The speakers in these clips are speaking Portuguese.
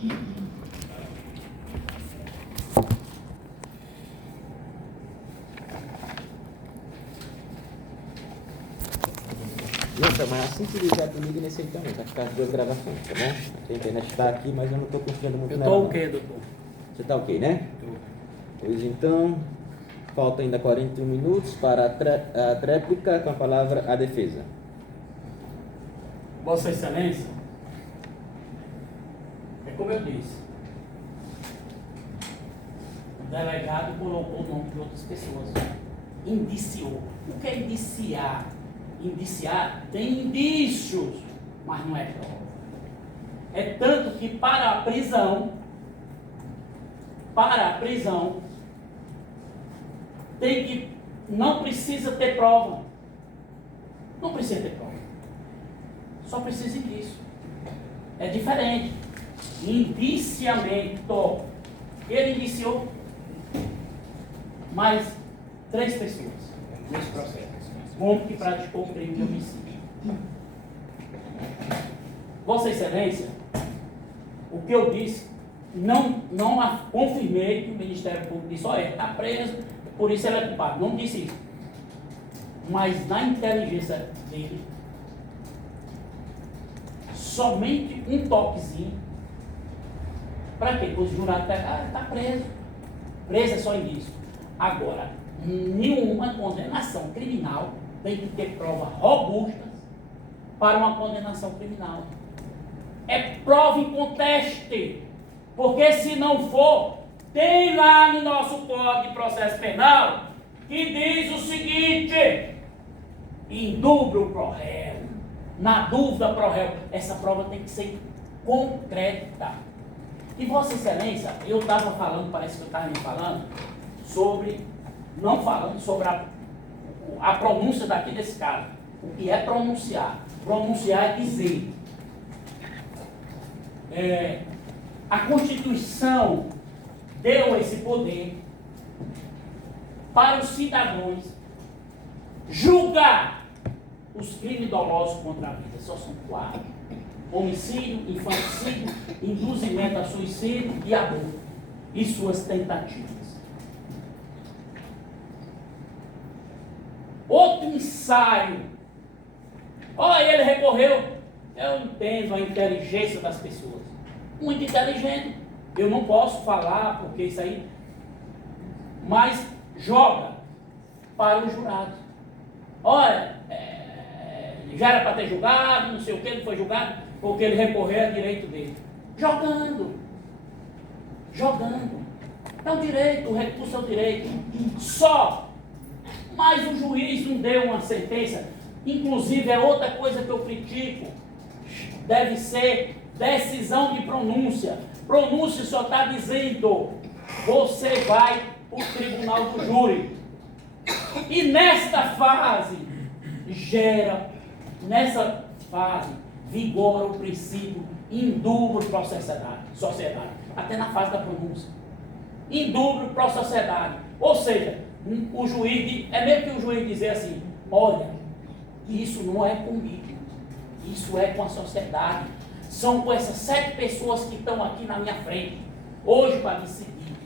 Nossa, mas assim que ligar comigo nesse aí também, vai ficar as duas gravações, tá bom? A internet está aqui, mas eu não estou confiando muito nela. Eu estou ok, doutor. Você está ok, né? Tô. Pois então, falta ainda 41 minutos para a tréplica com a palavra a defesa. Vossa Excelência, é como eu disse, o delegado colocou o nome de outras pessoas, indiciou. O que é indiciar? Indiciar tem indícios, mas não é prova. É tanto que para a prisão, tem que, não precisa ter prova. Não precisa ter prova. Só precisa indício. É diferente. Indiciamento. Ele indiciou mais 3 pessoas nesse processo. Como que praticou o crime de homicídio. Vossa Excelência, o que eu disse, não confirmei que o Ministério Público disse, olha, está preso, por isso ele é culpado. Não disse isso. Mas na inteligência dele, somente um toquezinho. Para quê? Para os jurados pegar, está preso. Preso é só indício. Agora, nenhuma condenação criminal tem que ter provas robustas para uma condenação criminal. É prova inconteste. Porque se não for, tem lá no nosso Código de Processo Penal que diz o seguinte: indúbio pro réu, na dúvida pro réu. Essa prova tem que ser concreta. E Vossa Excelência, eu estava falando, parece que eu estava me falando, sobre, não falando sobre a pronúncia daqui desse caso. O que é pronunciar? Pronunciar é dizer. A Constituição deu esse poder para os cidadãos julgar os crimes dolosos contra a vida. Só são 4: homicídio, infanticídio, induzimento a suicídio e aborto e suas tentativas. Outro ensaio. Olha, ele recorreu. Eu entendo a inteligência das pessoas. Muito inteligente. Eu não posso falar porque isso aí. Mas joga para os jurados. Olha, já era para ter julgado, não sei o que, não foi julgado, porque ele recorreu a direito dele. Jogando. É um direito, o recurso é o direito. Só. Mas o juiz não deu uma sentença. Inclusive, é outra coisa que eu critico. Deve ser decisão de pronúncia. Pronúncia só está dizendo: você vai para o tribunal do júri. E nessa fase, vigora o princípio indúbio pro sociedade. Até na fase da pronúncia. Indúbio pro sociedade. Ou seja, o juiz, é mesmo que o juiz dizer assim: olha, isso não é comigo, isso é com a sociedade. São com essas 7 pessoas que estão aqui na minha frente, hoje para me seguir.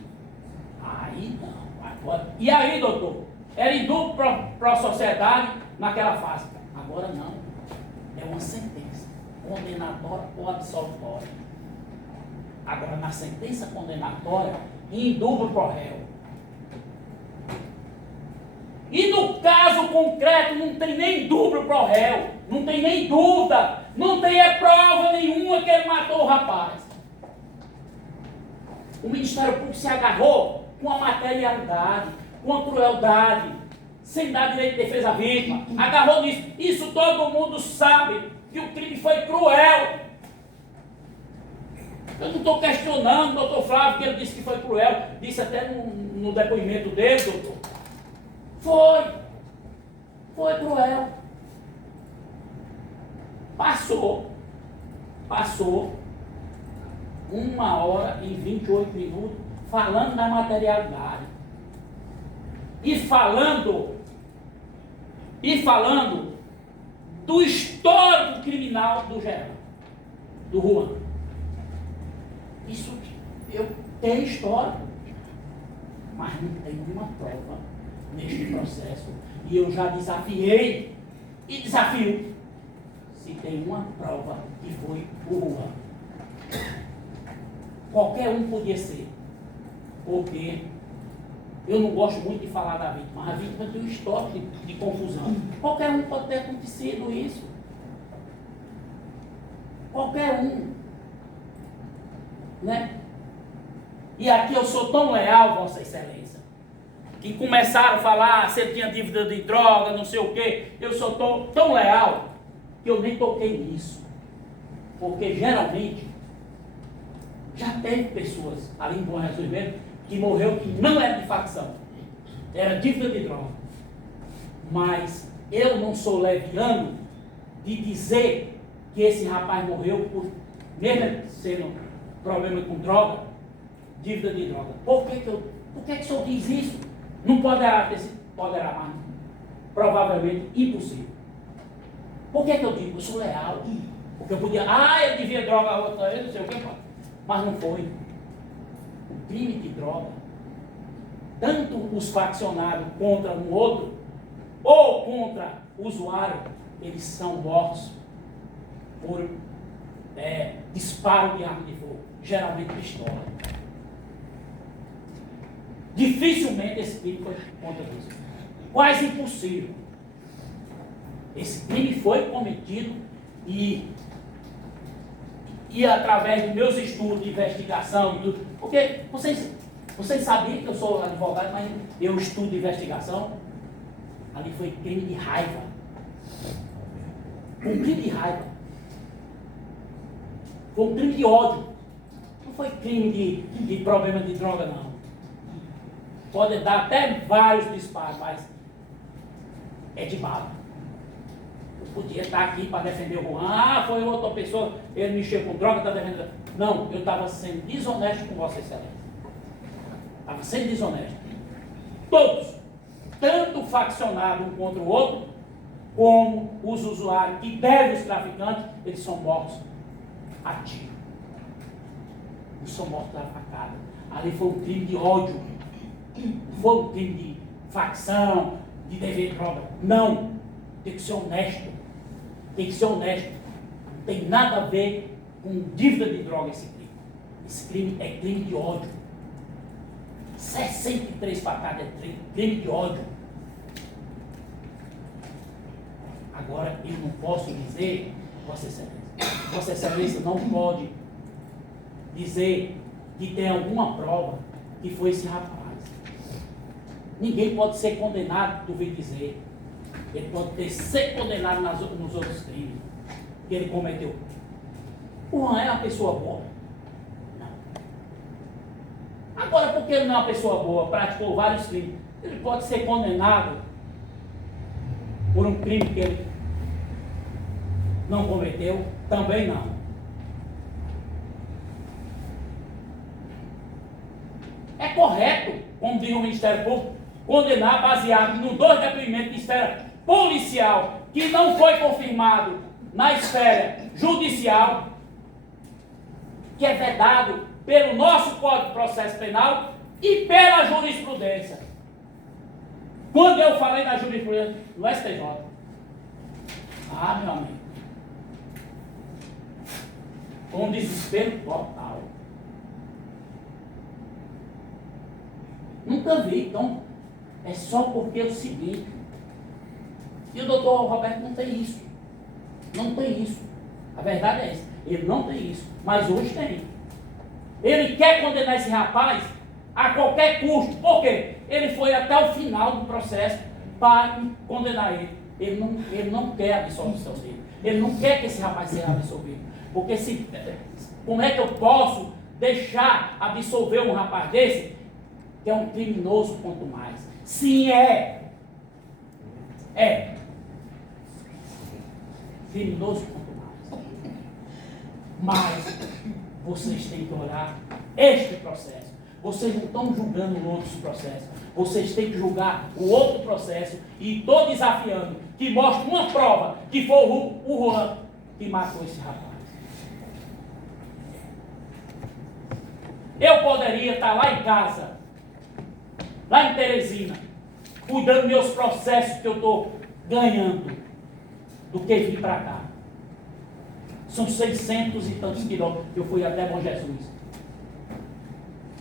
Aí não. Agora, e aí, doutor? Era indúbio para a sociedade naquela fase. Agora não. É uma sentença condenatória ou absolutória. Agora, na sentença condenatória, indúbio pro réu. E no caso concreto, não tem nem dúvida pro réu, não tem nem dúvida, não tem prova nenhuma que ele matou o rapaz. O Ministério Público se agarrou com a materialidade, com a crueldade, sem dar direito de defesa à vítima. Agarrou nisso. Isso todo mundo sabe, que o crime foi cruel. Eu não estou questionando o doutor Flávio, que ele disse que foi cruel. Disse até no depoimento dele, doutor. Foi cruel. Passou 1h e 28 minutos falando da materialidade. E falando do histórico criminal do Geraldo, do Juan. E Isso eu tenho histórico, mas não tenho nenhuma prova neste processo. E eu já desafiei e desafio se tem uma prova que foi o Juan. Qualquer um podia ser, porque eu não gosto muito de falar da vítima, mas a vítima tem um histórico de confusão. Qualquer um pode ter acontecido isso. Qualquer um. Né? E aqui eu sou tão leal, Vossa Excelência, que começaram a falar se eu tinha dívida de droga, não sei o quê. Eu sou tão leal que eu nem toquei nisso. Porque geralmente já teve pessoas ali em Bom Jesus mesmo que morreu que não era de facção, era dívida de droga. Mas eu não sou leviano de dizer que esse rapaz morreu por, mesmo sendo problema com droga, dívida de droga. Por que o senhor diz isso? Não poderá ter sido, poderá, mas provavelmente impossível. Por que eu digo? Eu sou leal. Porque eu podia, eu devia droga a outra, eu não sei o que, mas não foi. O crime de droga, tanto os faccionados contra um outro, ou contra o usuário, eles são mortos por disparo de arma de fogo, geralmente pistola. Dificilmente esse crime foi contra isso. Quase impossível. Esse crime foi cometido e através dos meus estudos de investigação e tudo, porque vocês sabiam que eu sou advogado, mas eu estudo investigação. Ali foi crime de raiva. Um crime de raiva. Foi um crime de ódio. Não foi crime de problema de droga, não. Pode dar até vários disparos, mas é de bala. Eu podia estar aqui para defender o Juan. Foi outra pessoa, ele mexeu com droga, está defendendo. Não, eu estava sendo desonesto com Vossa Excelência. Estava sendo desonesto. Todos, tanto o faccionado um contra o outro, como os usuários que devem os traficantes, eles são mortos a tiro. Eles são mortos a facada. Ali foi um crime de ódio. Não foi um crime de facção, de dever droga. Não. Tem que ser honesto. Tem que ser honesto. Não tem nada a ver com dívida de droga esse crime. Esse crime é crime de ódio. 63 facadas é crime de ódio. Agora, eu não posso dizer, Vossa Excelência não pode dizer que tem alguma prova que foi esse rapaz. Ninguém pode ser condenado, duvido dizer. Ele pode ser condenado nos outros crimes que ele cometeu. O Juan é uma pessoa boa? Não. Agora, porque ele não é uma pessoa boa, praticou vários crimes, ele pode ser condenado por um crime que ele não cometeu? Também não. É correto, como diz o Ministério Público, condenar baseado nos 2 depoimentos de esfera policial que não foi confirmado na esfera judicial, que é vedado pelo nosso Código de Processo Penal e pela jurisprudência. Quando eu falei na jurisprudência no STJ, meu amigo, com desespero total. Nunca vi, então é só porque é o seguinte. E o doutor Roberto não tem isso. Não tem isso. A verdade é essa. Ele não tem isso. Mas hoje tem. Ele quer condenar esse rapaz a qualquer custo. Por quê? Ele foi até o final do processo para condenar ele. Ele não quer a absolvição dele. Ele não quer que esse rapaz seja absolvido. Porque como é que eu posso deixar absolver um rapaz desse, que é um criminoso quanto mais? Sim, é. É. Criminoso quanto mais. Mas vocês têm que olhar este processo. Vocês não estão julgando outros processos. Vocês têm que julgar o outro processo. E estou desafiando que mostre uma prova que foi o Juan que matou esse rapaz. Eu poderia estar lá em casa, lá em Teresina, cuidando dos meus processos que eu estou ganhando, do que vir para cá. São 600 e tantos quilômetros que eu fui até Bom Jesus,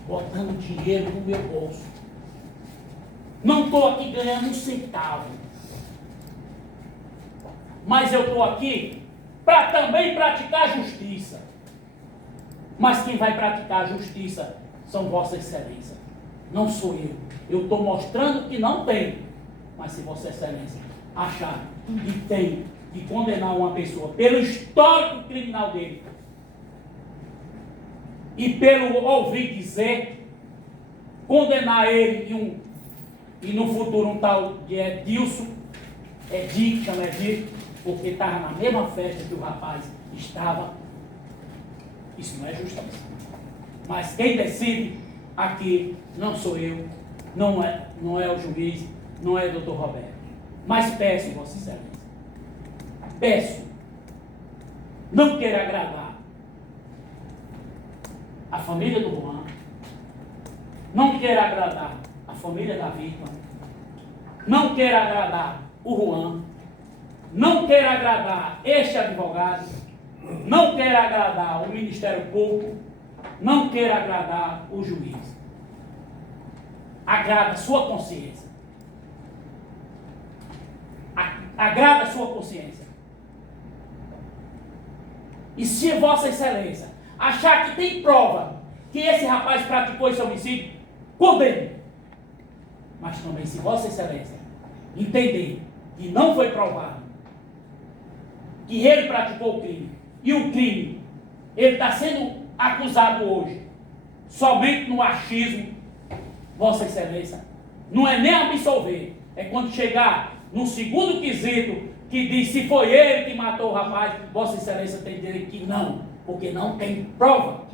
botando dinheiro no meu bolso. Não estou aqui ganhando um centavo, mas eu estou aqui para também praticar justiça. Mas quem vai praticar a justiça são Vossa Excelência, não sou eu. Eu estou mostrando que não tem, mas se Vossa Excelência achar que tem que condenar uma pessoa pelo histórico criminal dele e pelo ouvir dizer, condenar ele e no futuro um tal de Edilson, chama Edilson, porque estava na mesma festa que o rapaz estava, isso não é justiça. Mas quem decide aqui não sou eu, não é o juiz, não é o doutor Roberto. Mas peço, Vossa Excelência, peço, não queira agradar a família do Juan, não queira agradar a família da vítima, não queira agradar o Juan, não queira agradar este advogado, não queira agradar o Ministério Público, não queira agradar o juiz. Agrada a sua consciência. Agrada a sua consciência. E se Vossa Excelência achar que tem prova que esse rapaz praticou esse homicídio, condene. Mas também, se Vossa Excelência entender que não foi provado que ele praticou o crime, e o crime, ele está sendo acusado hoje, somente no achismo, Vossa Excelência, não é nem absolver, é quando chegar no segundo quesito, que diz se foi ele que matou o rapaz, Vossa Excelência tem direito que não, porque não tem prova.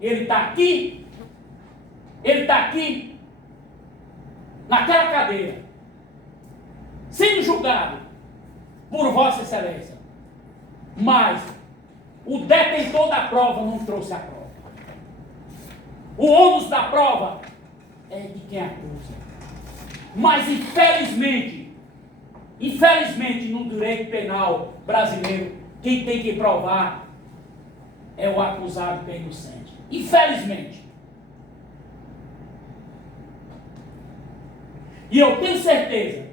Ele está aqui, naquela cadeira, sendo julgado por Vossa Excelência, mas o detentor da prova não trouxe a prova. O ônus da prova é de quem acusa. Mas infelizmente no direito penal brasileiro, quem tem que provar é o acusado que é inocente. Infelizmente. E eu tenho certeza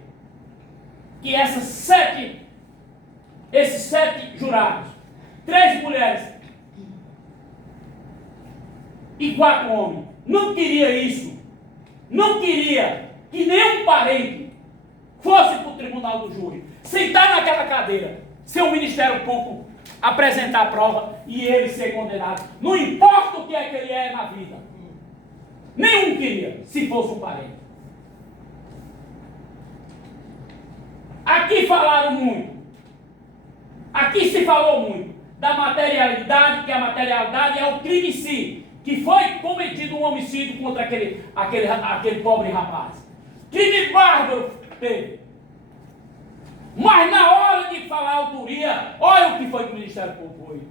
que esses 7 jurados, 3 mulheres e 4 homens, não queria isso. Não queria que nenhum parente fosse para o tribunal do júri, sentar naquela cadeira, se o Ministério Público apresentar a prova e ele ser condenado. Não importa o que é que ele é na vida. Nenhum queria, se fosse um parente. Aqui falaram muito. Aqui se falou muito da materialidade, que a materialidade é o crime em si, que foi cometido um homicídio contra aquele pobre rapaz. Crime bárbaro teve. Mas na hora de falar a autoria, olha o que foi que o Ministério Público foi.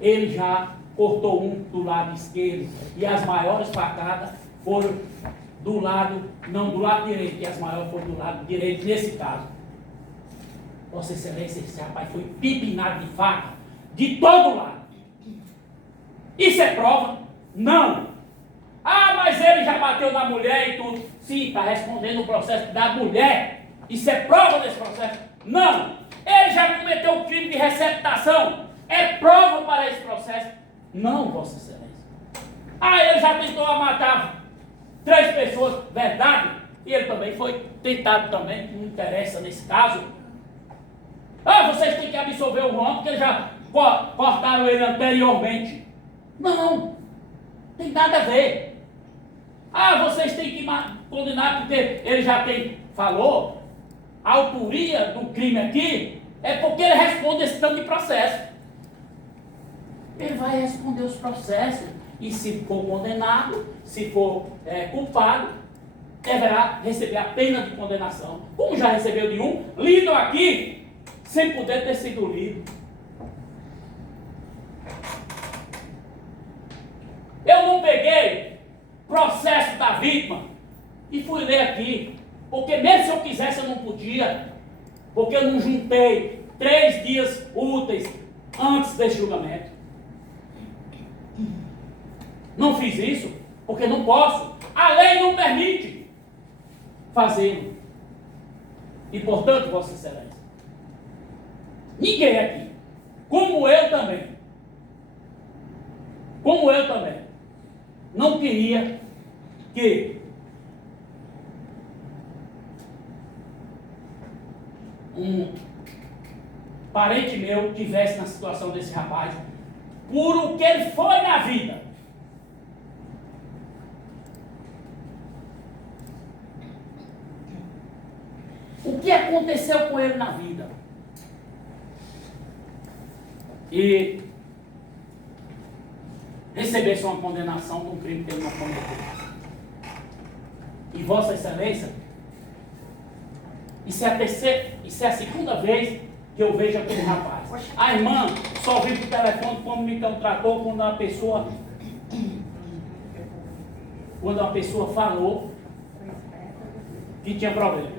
Ele já cortou um do lado esquerdo e as maiores facadas foram do lado direito, e as maiores foram do lado direito nesse caso. Vossa Excelência, esse rapaz foi pipinado de faca de todo lado. Isso é prova? Não. Ah, mas ele já bateu na mulher e tudo. Sim, está respondendo o processo da mulher. Isso é prova desse processo? Não. Ele já cometeu o crime de receptação. É prova para esse processo? Não, Vossa Excelência. Ah, ele já tentou matar 3 pessoas, verdade? E ele também foi tentado também, não interessa nesse caso. Ah, vocês têm que absolver o Juan, porque já cortaram ele anteriormente. Não, tem nada a ver. Ah, vocês têm que condenar, porque ele já falou, a autoria do crime aqui, é porque ele responde esse tanto de processo. Ele vai responder os processos, e se for condenado, se for culpado, deverá receber a pena de condenação. Como já recebeu de um, lido aqui, sem poder ter sido lido. Eu não peguei processo da vítima e fui ler aqui, porque mesmo se eu quisesse eu não podia, porque eu não juntei 3 dias úteis antes desse julgamento. Não fiz isso, porque não posso. A lei não permite fazê-lo. E, portanto, Vossa Excelência, ninguém aqui, como eu também, não queria que um parente meu tivesse na situação desse rapaz, por o que ele foi na vida. O que aconteceu com ele na vida? E recebesse uma condenação de um crime que ele não cometeu. E Vossa Excelência, isso é a segunda vez que eu vejo aquele rapaz. A irmã só veio por telefone como me contratou quando a pessoa falou que tinha problema.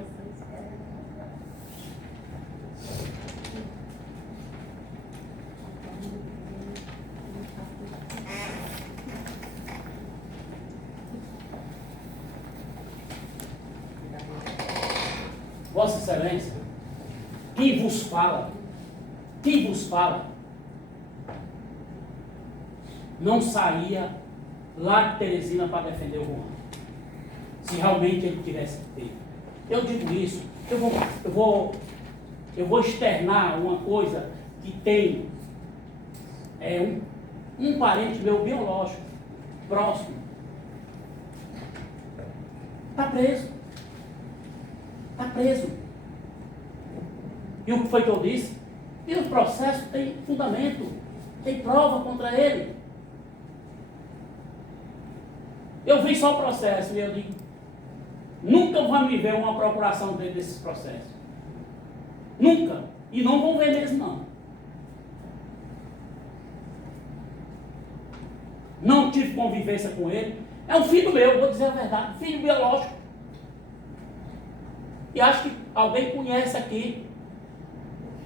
Vossa Excelência, quem vos fala, não saía lá de Teresina para defender o Juan, se realmente ele tivesse feito. Eu digo isso, eu vou externar uma coisa que tem um parente meu biológico, próximo, está preso. Está preso. E o que foi que eu disse? E o processo tem fundamento, tem prova contra ele. Eu vi só o processo e eu digo, nunca vão me ver uma procuração dentro desses processos. Nunca. E não vão ver mesmo, não. Não tive convivência com ele. É um filho meu, vou dizer a verdade, filho biológico. E acho que alguém conhece aqui.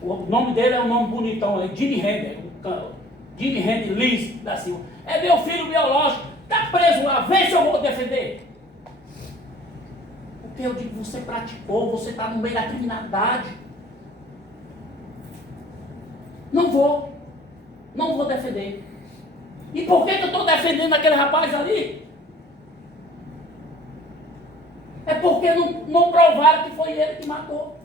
O nome dele é um nome bonitão, é Jimi Hendrix Liz da Silva. É meu filho biológico, está preso lá, vê se eu vou defender. Porque eu digo, você praticou, você está no meio da criminalidade. Não vou defender. E por que eu estou defendendo aquele rapaz ali? É porque não provaram que foi ele que matou.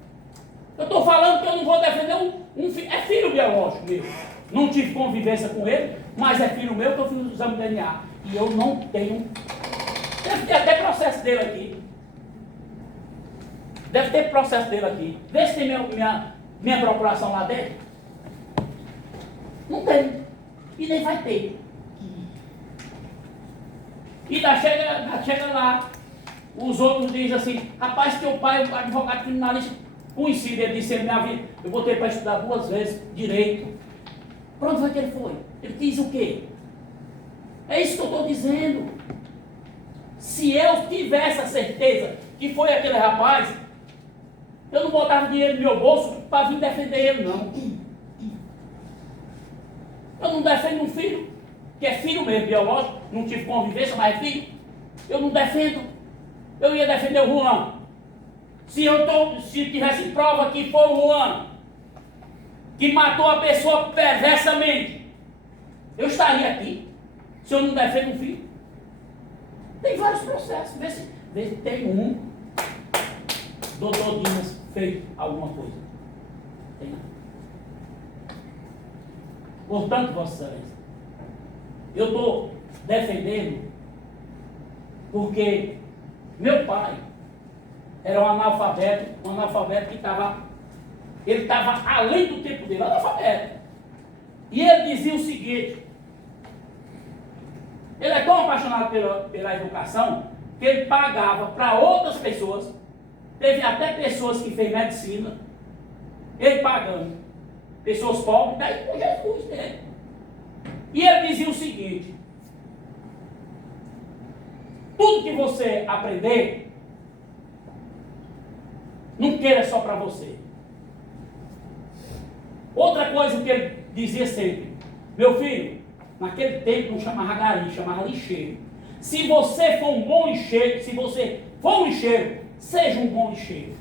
Eu estou falando que eu não vou defender um filho. É filho biológico meu. Não tive convivência com ele, mas é filho meu que eu fiz o exame de DNA. E eu não tenho. Deve ter até processo dele aqui. Deve ter processo dele aqui. Vê se tem minha procuração lá dentro. Não tem. E nem vai ter. E chega lá. Os outros dizem assim, rapaz, teu pai é um advogado criminalista conhecido. Ele disse, minha vida, eu botei para estudar 2 vezes direito. Para onde foi que ele foi? Ele quis o quê? É isso que eu estou dizendo. Se eu tivesse a certeza que foi aquele rapaz, eu não botava dinheiro no meu bolso para vir defender ele, não. Eu não defendo um filho, que é filho mesmo, biológico, não tive convivência, mas é filho. Eu não defendo. Eu ia defender o Juan. Se tivesse prova que foi o Juan que matou a pessoa perversamente, eu estaria aqui. Se eu não defendo um filho. Tem vários processos. Vê se tem um doutor Dimas fez alguma coisa. Tem não. Portanto, Vossa Excelência, eu estou defendendo porque meu pai era um analfabeto que estava além do tempo dele, analfabeto. E ele dizia o seguinte, ele é tão apaixonado pela educação, que ele pagava para outras pessoas, teve até pessoas que fez medicina, ele pagando, pessoas pobres, daí com Jesus dele. E ele dizia o seguinte, tu tudo que você aprender, não queira só para você. Outra coisa que ele dizia sempre: meu filho, naquele tempo não chamava gari, chamava lixeiro. Se você for um bom lixeiro, se você for um lixeiro, seja um bom lixeiro.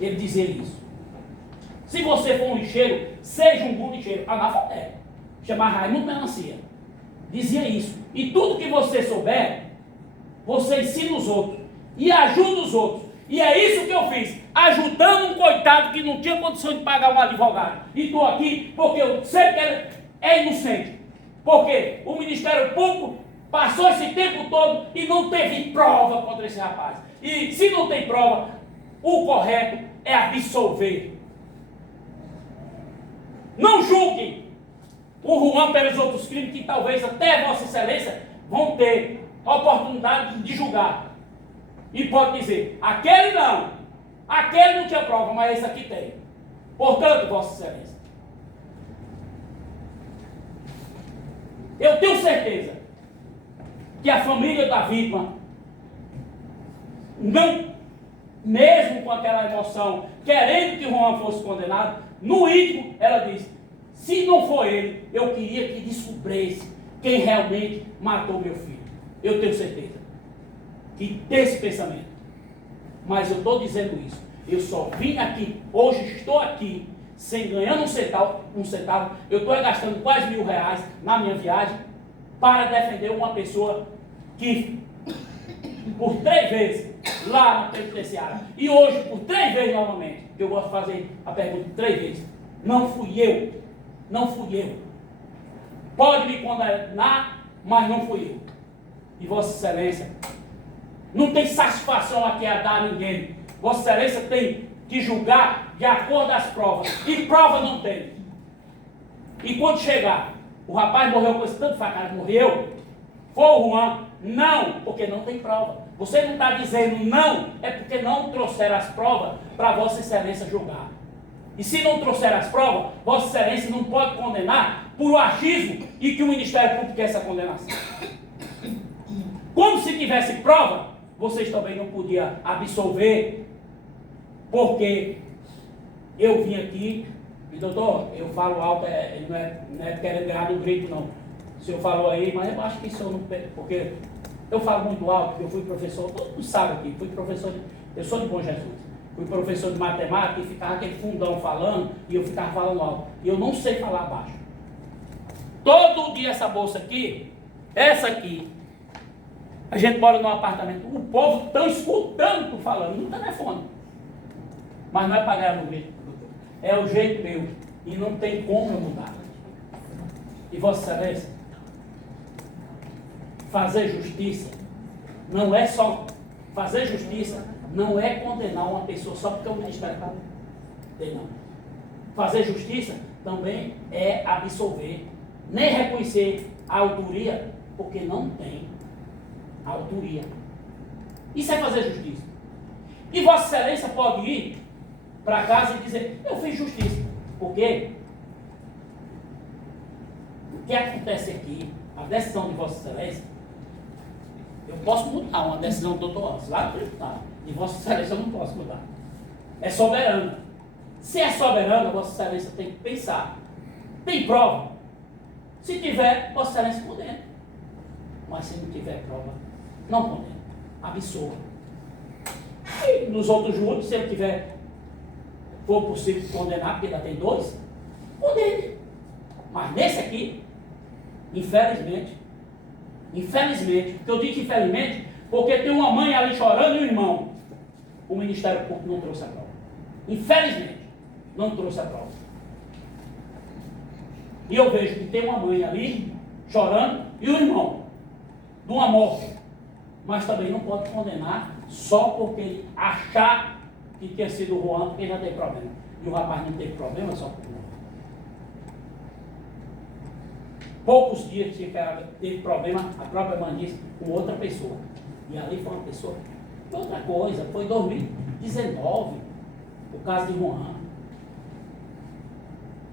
Ele dizia isso. Se você for um lixeiro, seja um bom lixeiro. Analfabeto. Chamava Raimundo Melancia. Dizia isso. E tudo que você souber, você ensina os outros. E ajuda os outros. E é isso que eu fiz. Ajudando um coitado que não tinha condição de pagar um advogado. E estou aqui porque eu sei que ele é inocente. Porque o Ministério Público passou esse tempo todo e não teve prova contra esse rapaz. E se não tem prova, o correto é absolver. Não julgue o Juan pelos outros crimes que talvez até Vossa Excelência vão ter a oportunidade de julgar. E pode dizer, aquele não tinha prova, mas esse aqui tem. Portanto, Vossa Excelência, eu tenho certeza que a família da vítima, não, mesmo com aquela emoção, querendo que o Juan fosse condenado, no íntimo ela disse, se não for ele, eu queria que descobrisse quem realmente matou meu filho. Eu tenho certeza que tem esse pensamento. Mas eu estou dizendo isso. Eu só vim aqui, hoje estou aqui, sem ganhar um centavo. Eu estou gastando quase R$1.000 na minha viagem para defender uma pessoa que, por 3 vezes, lá na penitenciária, e hoje, por 3 vezes novamente, que eu gosto de fazer a pergunta 3 vezes, não fui eu. Pode me condenar, mas não fui eu. E Vossa Excelência não tem satisfação aqui a dar a ninguém. Vossa Excelência tem que julgar de acordo com as provas. E prova não tem. E quando chegar, o rapaz morreu com esse tanto facada, morreu, foi o Juan, não, porque não tem prova. Você não está dizendo não, é porque não trouxeram as provas para Vossa Excelência julgar. E se não trouxer as provas, Vossa Excelência não pode condenar por achismo e que o Ministério Público quer essa condenação. Como se tivesse prova, vocês também não podiam absolver, porque eu vim aqui, e doutor, eu falo alto, não é querendo ganhar no grito não. O senhor falou aí, mas eu acho que isso eu não, porque eu falo muito alto, porque eu fui professor, todo mundo sabe aqui, eu sou de Bom Jesus. Fui professor de matemática e ficava aquele fundão falando, e eu ficava falando alto. E eu não sei falar baixo. Todo dia essa bolsa aqui, essa aqui, a gente mora num apartamento, o povo está escutando tu falando no telefone. Mas não é para ganhar no grito, é o jeito meu. E não tem como eu mudar. E Vossa Excelência, fazer justiça não é só fazer justiça. Não é condenar uma pessoa só porque o Ministério Público tem, não. Fazer justiça também é absolver, nem reconhecer a autoria, porque não tem a autoria. Isso é fazer justiça. E Vossa Excelência pode ir para casa e dizer, eu fiz justiça. Por quê? O que acontece aqui, a decisão de Vossa Excelência, eu posso mudar uma decisão do doutor Antes, lá no tribunal. E Vossa Excelência eu não posso mudar. É soberana. Se é soberana, Vossa Excelência tem que pensar. Tem prova? Se tiver, Vossa Excelência condena. Mas se não tiver prova, não condena. Absolva. E nos outros júris, se ele tiver, for possível condenar, porque ainda tem 2, condene. Mas nesse aqui, infelizmente, porque eu digo infelizmente, porque tem uma mãe ali chorando e um irmão. O Ministério Público não trouxe a prova. Infelizmente, não trouxe a prova. E eu vejo que tem uma mãe ali chorando e um irmão de uma morte. Mas também não pode condenar só porque ele achar que tinha sido o Juan, porque já tem problema. E o rapaz não teve problema só por Juan. Poucos dias que teve problema, a própria mãe disse, com outra pessoa. E ali foi uma pessoa. Outra coisa, foi em 2019, o caso de Juan.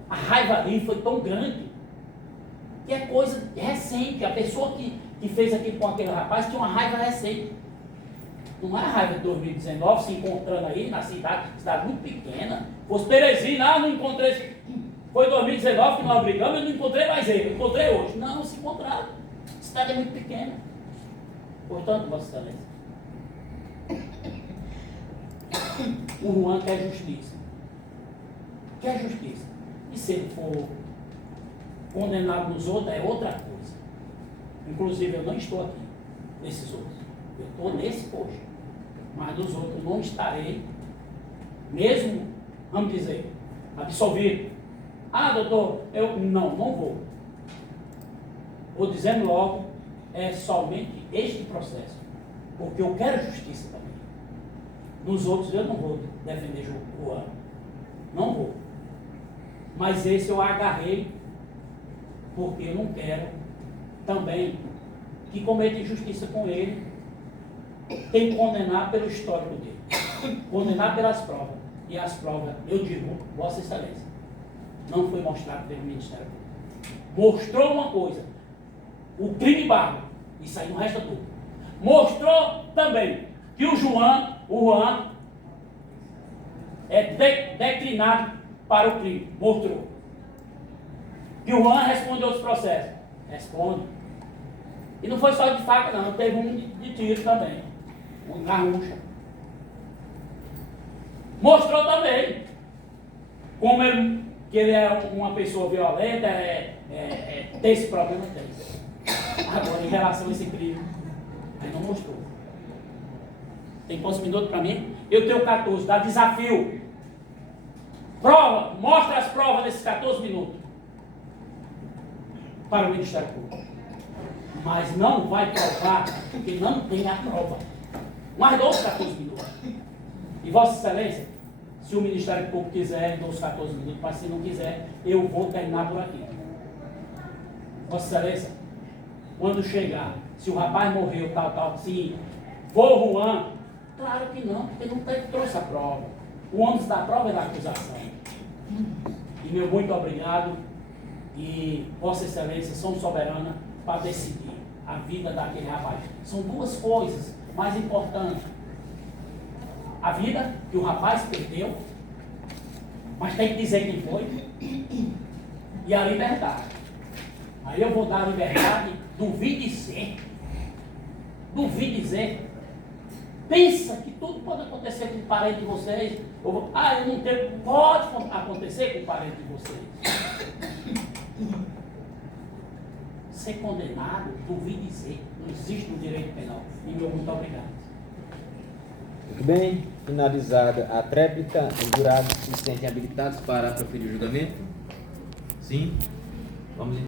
A raiva ali foi tão grande que é coisa recente. A pessoa que que fez aquilo com aquele rapaz tinha uma raiva recente. Não é a raiva de 2019, se encontrando aí na cidade muito pequena. Fosse Teresina, não encontrei. Foi 2019 que nós brigamos, eu não encontrei mais ele, eu encontrei hoje. Não, se encontraram. A cidade é muito pequena. Portanto, Vossa Excelência, o Juan quer justiça. Quer justiça. E se ele for condenado nos outros, é outra coisa. Inclusive, eu não estou aqui, nesses outros. Eu estou nesse hoje. Mas nos outros eu não estarei, mesmo, vamos dizer, absolvido. Ah, doutor, eu não vou. Vou dizendo logo, é somente este processo. Porque eu quero justiça também. Nos outros eu não vou defender Juan. Não vou. Mas esse eu agarrei, porque eu não quero também que cometa injustiça com ele. Tem que condenar pelo histórico dele. Condenar pelas provas. E as provas, eu digo, Vossa Excelência, não foi mostrado pelo Ministério Público. Mostrou uma coisa, o crime bárbaro, isso aí não resta tudo. Mostrou também que o Juan é declinado para o crime. Mostrou. Que o Juan responde outros processos. Responde. E não foi só de faca, não. Teve um de tiro também. Um garrucha. Mostrou também como que ele é uma pessoa violenta, tem esse problema, tem. Agora, em relação a esse crime, aí não mostrou. Tem quantos minutos para mim? Eu tenho 14, dá desafio. Prova, mostra as provas desses 14 minutos para o Ministério Público. Mas não vai provar, porque não tem a prova. Mas dou os 14 minutos. E Vossa Excelência, se o Ministério Público quiser, dou os 14 minutos, mas se não quiser, eu vou terminar por aqui. Vossa Excelência, quando chegar, se o rapaz morreu, tal, sim, vou Juan? Claro que não, porque não trouxe a prova. O ônus da prova é da acusação. E meu muito obrigado. E Vossa Excelência são soberana para decidir a vida daquele rapaz. São duas coisas mais importantes. A vida que o rapaz perdeu, mas tem que dizer quem foi, e a liberdade. Aí eu vou dar a liberdade, duvido dizer. Pensa que tudo pode acontecer com o parente de vocês. Eu não tenho. Pode acontecer com o parente de vocês. Ser condenado, duvido dizer. Não existe no direito penal. E meu muito obrigado. Muito bem, finalizada a tréplica, os jurados se sentem habilitados para proferir o julgamento? Sim? Vamos